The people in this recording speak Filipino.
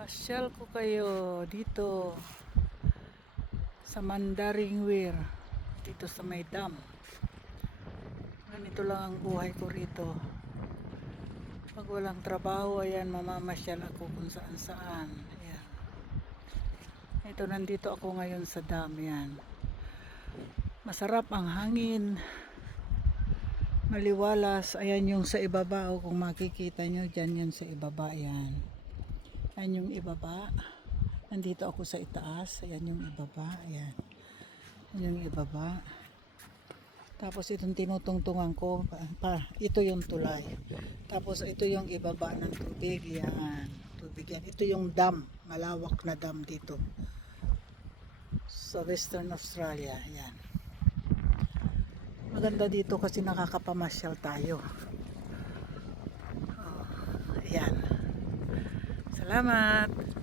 Pasyal ko kayo dito sa Mandaring Weir, dito sa may dam. Ganito lang ang buhay ko rito. Pag walang trabaho, ayan, mamamasyal ako kung saan saan. Ayan. Ito, nandito ako ngayon sa dam. Ayan. Masarap ang hangin, maliwalas. Ayan yung sa ibaba, oh, kung makikita nyo dyan, yun sa ibaba. Ayan. Ayan yung ibaba. Nandito ako sa itaas. Ayan yung ibaba. Ayan. Ayan yung ibaba. Tapos itong tinutungtungan ko, ito yung tulay. Tapos ito yung ibaba ng tubig. Ayan. Tubig yan. Ito yung dam. Malawak na dam dito. Sa Western Australia. Ayan. Maganda dito kasi nakakapamasyal tayo. Oh, ayan. Salamat.